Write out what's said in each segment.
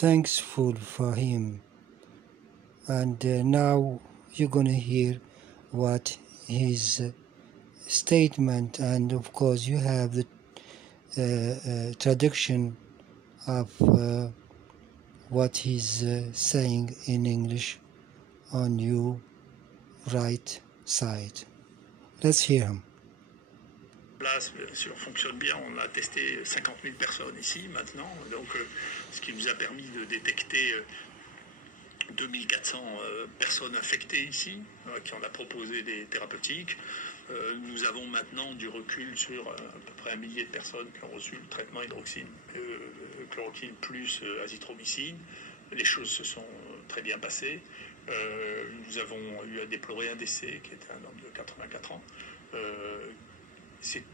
thankful for him. And now you're going to hear what his statement, and of course you have the traduction of what he's saying in English on your right side. Let's hear him. Place, bien sûr, fonctionne bien. On a testé 50 000 personnes ici maintenant, donc ce qui nous a permis de détecter 2400 personnes infectées ici, qui on a proposé des thérapeutiques. Nous avons maintenant du recul sur à peu près 1 millier de personnes qui ont reçu le traitement hydroxychloroquine plus azithromycine. Les choses se sont très bien passées. Nous avons eu à déplorer un décès qui était un homme de 84 ans.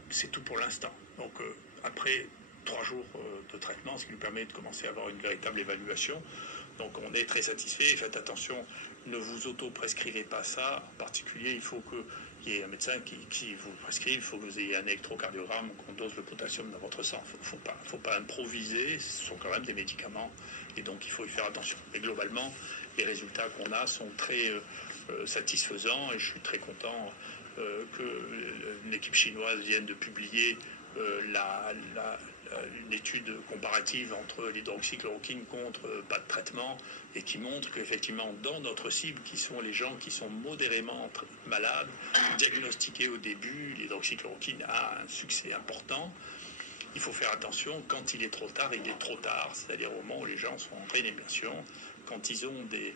C'est tout pour l'instant. Donc après 3 jours de traitement, ce qui nous permet de commencer à avoir une véritable évaluation. Donc on est très satisfait. Faites attention, ne vous auto-prescrivez pas ça. En particulier, il faut qu'il y ait un médecin qui vous prescrive. Il faut que vous ayez un électrocardiogramme, qu'on dose le potassium dans votre sang. Il ne faut pas improviser. Ce sont quand même des médicaments. Et donc il faut y faire attention. Mais globalement, les résultats qu'on a sont très satisfaisants. Et je suis très content que l'équipe chinoise vienne de publier une étude comparative entre l'hydroxychloroquine contre pas de traitement et qui montre qu'effectivement dans notre cible, qui sont les gens qui sont modérément malades, diagnostiqués au début, l'hydroxychloroquine a un succès important. Il faut faire attention, quand il est trop tard, il est trop tard, c'est-à-dire au moment où les gens sont en réanimation, quand ils ont des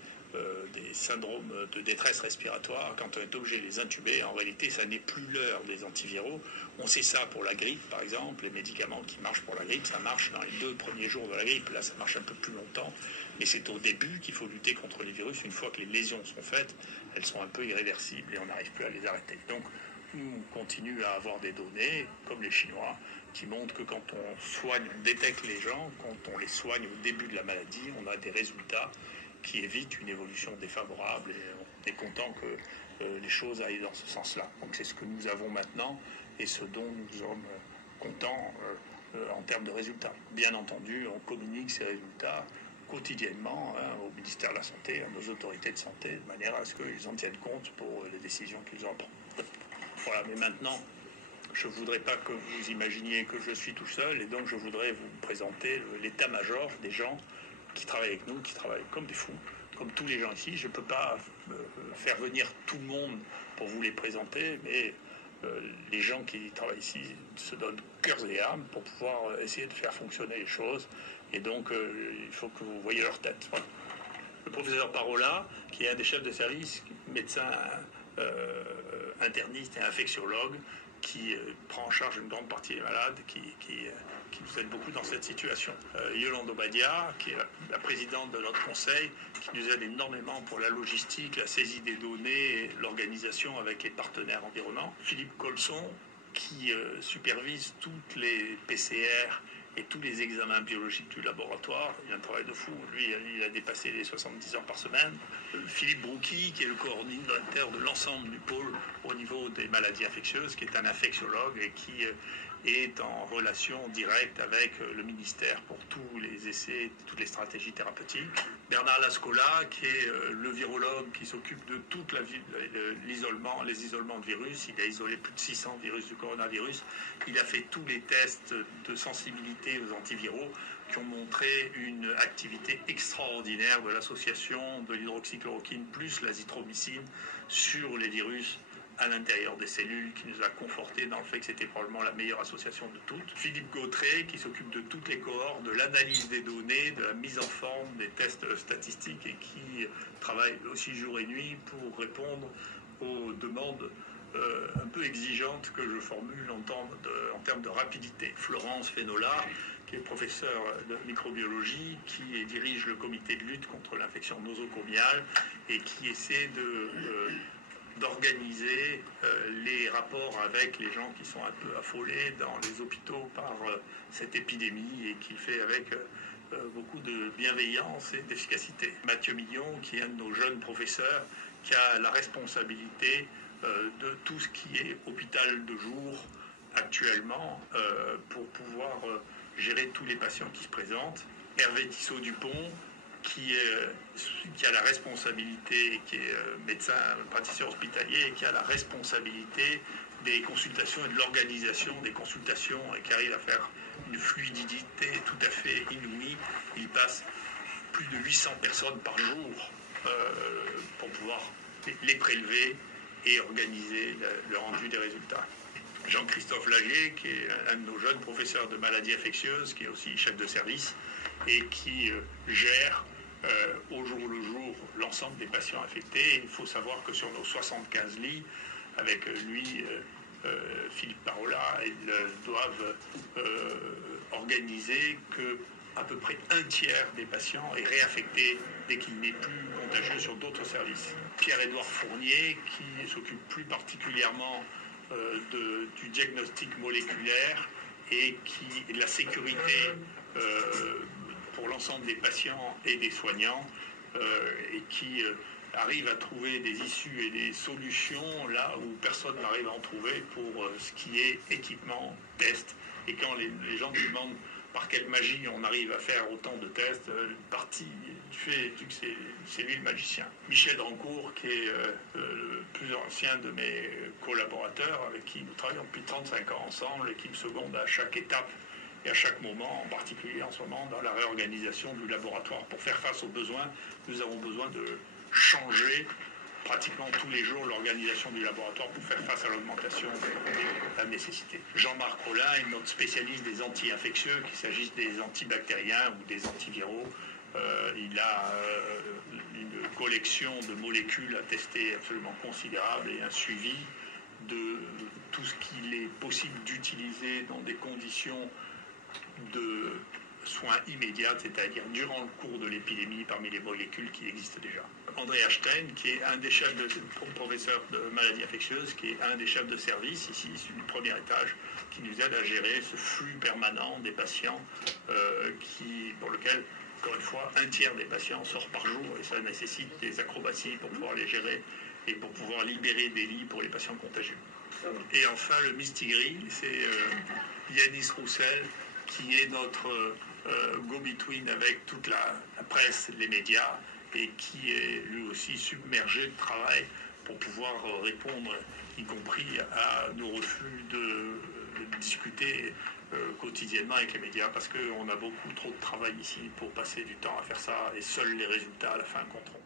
syndromes de détresse respiratoire, quand on est obligé de les intuber, en réalité, ça n'est plus l'heure des antiviraux. On sait ça pour la grippe, par exemple, les médicaments qui marchent pour la grippe, ça marche dans les 2 premiers jours de la grippe, là ça marche un peu plus longtemps, mais c'est au début qu'il faut lutter contre les virus. Une fois que les lésions sont faites, elles sont un peu irréversibles et on n'arrive plus à les arrêter. Donc, on continue à avoir des données, comme les Chinois, qui montrent que quand on détecte les gens, quand on les soigne au début de la maladie, on a des résultats qui évitent une évolution défavorable et on est content que les choses aillent dans ce sens-là. Donc c'est ce que nous avons maintenant et ce dont nous sommes contents en termes de résultats. Bien entendu, on communique ces résultats quotidiennement au ministère de la Santé, à nos autorités de santé, de manière à ce qu'ils en tiennent compte pour les décisions qu'ils en prennent. Voilà, mais maintenant, je ne voudrais pas que vous imaginiez que je suis tout seul, et donc je voudrais vous présenter l'état-major des gens qui travaillent avec nous, qui travaillent comme des fous, comme tous les gens ici. Je ne peux pas faire venir tout le monde pour vous les présenter, mais les gens qui travaillent ici se donnent cœur et âme pour pouvoir essayer de faire fonctionner les choses, et donc il faut que vous voyez leur tête. Voilà. Le professeur Parola, qui est un des chefs de service, médecin interniste et infectiologue, qui prend en charge une grande partie des malades, qui nous aide beaucoup dans cette situation. Yolande Obadia, qui est la présidente de notre conseil, qui nous aide énormément pour la logistique, la saisie des données et l'organisation avec les partenaires environnants. Philippe Colson, qui supervise toutes les PCR et tous les examens biologiques du laboratoire. Il a un travail de fou. Lui, il a dépassé les 70 heures par semaine. Philippe Brouki, qui est le coordinateur de l'ensemble du pôle au niveau des maladies infectieuses, qui est un infectiologue et qui est en relation directe avec le ministère pour tous les essais, toutes les stratégies thérapeutiques. Bernard Lascola, qui est le virologue qui s'occupe de toute l'isolement, les isolements de virus. Il a isolé plus de 600 virus du coronavirus. Il a fait tous les tests de sensibilité aux antiviraux qui ont montré une activité extraordinaire de l'association de l'hydroxychloroquine plus l'azithromycine sur les virus à l'intérieur des cellules, qui nous a conforté dans le fait que c'était probablement la meilleure association de toutes. Philippe Gautret, qui s'occupe de toutes les cohortes, de l'analyse des données, de la mise en forme des tests statistiques et qui travaille aussi jour et nuit pour répondre aux demandes un peu exigeantes que je formule en termes de rapidité. Florence Fenola, qui est professeur de microbiologie, qui dirige le comité de lutte contre l'infection nosocomiale et qui essaie d'organiser les rapports avec les gens qui sont un peu affolés dans les hôpitaux par cette épidémie et qui fait avec beaucoup de bienveillance et d'efficacité. Mathieu Mignon, qui est un de nos jeunes professeurs, qui a la responsabilité de tout ce qui est hôpital de jour actuellement pour pouvoir gérer tous les patients qui se présentent. Hervé Tissot-Dupont, qui a la responsabilité, qui est médecin praticien hospitalier, et qui a la responsabilité des consultations et de l'organisation des consultations, et qui arrive à faire une fluidité tout à fait inouïe. Il passe plus de 800 personnes par jour pour pouvoir les prélever et organiser le rendu des résultats. Jean-Christophe Lagier, qui est un de nos jeunes professeurs de maladies infectieuses, qui est aussi chef de service et qui gère au jour le jour l'ensemble des patients infectés. Il faut savoir que sur nos 75 lits, avec lui, Philippe Parola, ils doivent organiser que à peu près un tiers des patients est réaffecté dès qu'il n'est plus contagieux sur d'autres services. Pierre-Édouard Fournier, qui s'occupe plus particulièrement du diagnostic moléculaire et de la sécurité pour l'ensemble des patients et des soignants, et qui arrive à trouver des issues et des solutions là où personne n'arrive à en trouver pour ce qui est équipement, test. Et quand les gens me demandent par quelle magie on arrive à faire autant de tests, une partie du fait que c'est lui le magicien. Michel Drancourt, qui est le plus ancien de mes collaborateurs, avec qui nous travaillons depuis 35 ans ensemble et qui me seconde à chaque étape et à chaque moment, en particulier en ce moment dans la réorganisation du laboratoire. Pour faire face aux besoins, nous avons besoin de changer pratiquement tous les jours l'organisation du laboratoire pour faire face à l'augmentation de la nécessité. Jean-Marc Rollin est notre spécialiste des anti-infectieux, qu'il s'agisse des antibactériens ou des antiviraux. Il a une collection de molécules à tester absolument considérable et un suivi de tout ce qu'il est possible d'utiliser dans des conditions de soins immédiats, c'est-à-dire durant le cours de l'épidémie parmi les molécules qui existent déjà. André Stein, qui est un des chefs professeurs de maladies infectieuses, qui est un des chefs de service ici sur le premier étage, qui nous aide à gérer ce flux permanent des patients pour lequel, encore une fois, un tiers des patients sort par jour et ça nécessite des acrobaties pour pouvoir les gérer et pour pouvoir libérer des lits pour les patients contagieux. Et enfin, le Mistigris, c'est Yanis Roussel, qui est notre go-between avec toute la presse, les médias, et qui est lui aussi submergé de travail pour pouvoir répondre, y compris à nos refus de discuter quotidiennement avec les médias, parce qu'on a beaucoup trop de travail ici pour passer du temps à faire ça, et seuls les résultats à la fin compteront.